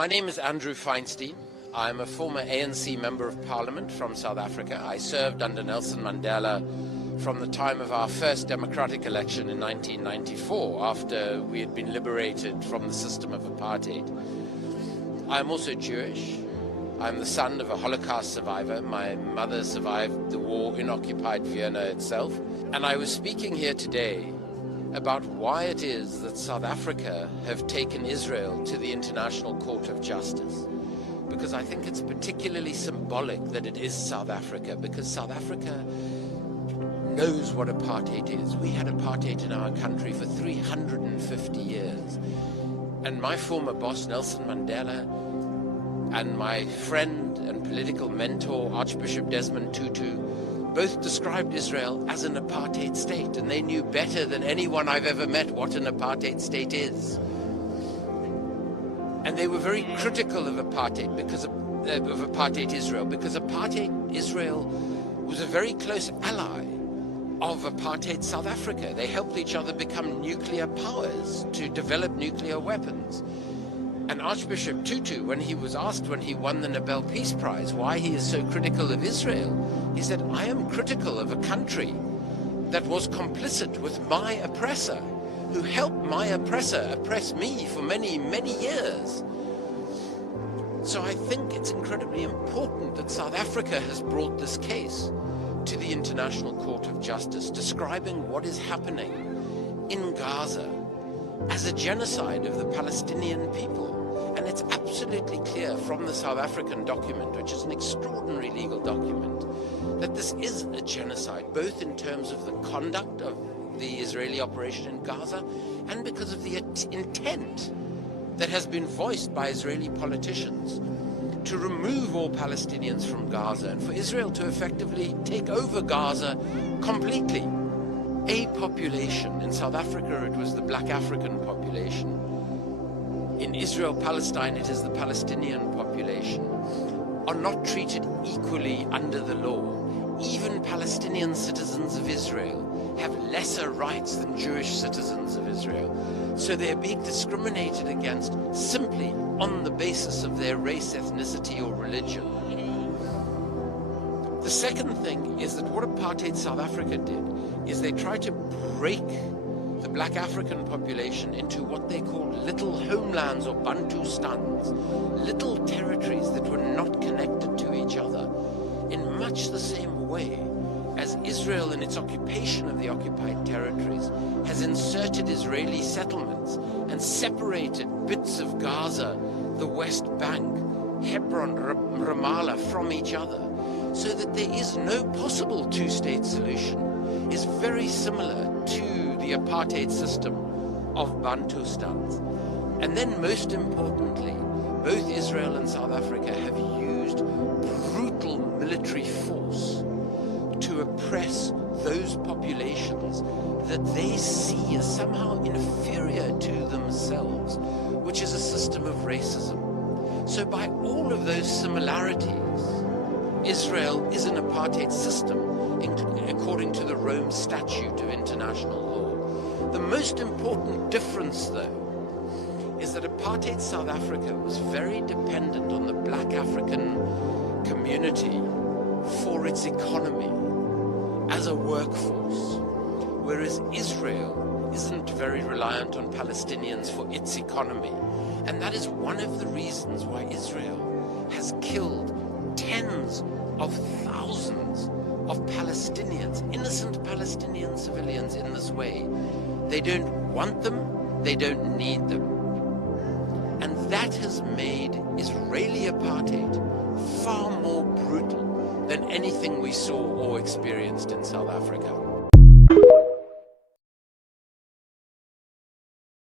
My name is Andrew Feinstein. I'm a former ANC Member of Parliament from South Africa. I served under Nelson Mandela from the time of our first democratic election in 1994, after we had been liberated from the system of apartheid. I'm also Jewish. I'm the son of a Holocaust survivor. My mother survived the war in occupied Vienna itself. And I was speaking here today about why it is that South Africa have taken Israel to the International Court of Justice. Because I think it's particularly symbolic that it is South Africa, because South Africa knows what apartheid is. We had apartheid in our country for 350 years. And my former boss, Nelson Mandela, and my friend and political mentor, Archbishop Desmond Tutu, both described Israel as an apartheid state, and they knew better than anyone I've ever met what an apartheid state is. And they were very critical of apartheid because of apartheid Israel, because apartheid Israel was a very close ally of apartheid South Africa. They helped each other become nuclear powers to develop nuclear weapons. And Archbishop Tutu, when he was asked when he won the Nobel Peace Prize why he is so critical of Israel, he said, I am critical of a country that was complicit with my oppressor, who helped my oppressor oppress me for many, many years. So I think it's incredibly important that South Africa has brought this case to the International Court of Justice, describing what is happening in Gaza as a genocide of the Palestinian people. And it's absolutely clear from the South African document, which is an extraordinary legal document, that this is a genocide, both in terms of the conduct of the Israeli operation in Gaza and because of the intent that has been voiced by Israeli politicians to remove all Palestinians from Gaza and for Israel to effectively take over Gaza completely. A population, in South Africa it was the black African population, in Israel, Palestine, it is the Palestinian population, are not treated equally under the law. Even Palestinian citizens of Israel have lesser rights than Jewish citizens of Israel. So they're being discriminated against simply on the basis of their race, ethnicity, or religion. The second thing is that what apartheid South Africa did is they tried to break the black African population into what they called little homelands or Bantustans, little territories that were not connected to each other, in much the same way as Israel in its occupation of the occupied territories has inserted Israeli settlements and separated bits of Gaza, the West Bank, Hebron, Ramallah from each other, so that there is no possible two-state solution, is very similar to the apartheid system of Bantustans. And then most importantly, both Israel and South Africa have used brutal military force to oppress those populations that they see as somehow inferior to themselves, which is a system of racism. So by all of those similarities, Israel is an apartheid system according to the Rome Statute of International Law. The most important difference, though, is that apartheid South Africa was very dependent on the black African community for its economy as a workforce, whereas Israel isn't very reliant on Palestinians for its economy. And that is one of the reasons why Israel has killed tens of thousands of Palestinians, innocent Palestinian civilians, in this way. They don't want them, they don't need them. And that has made Israeli apartheid far more brutal than anything we saw or experienced in South Africa.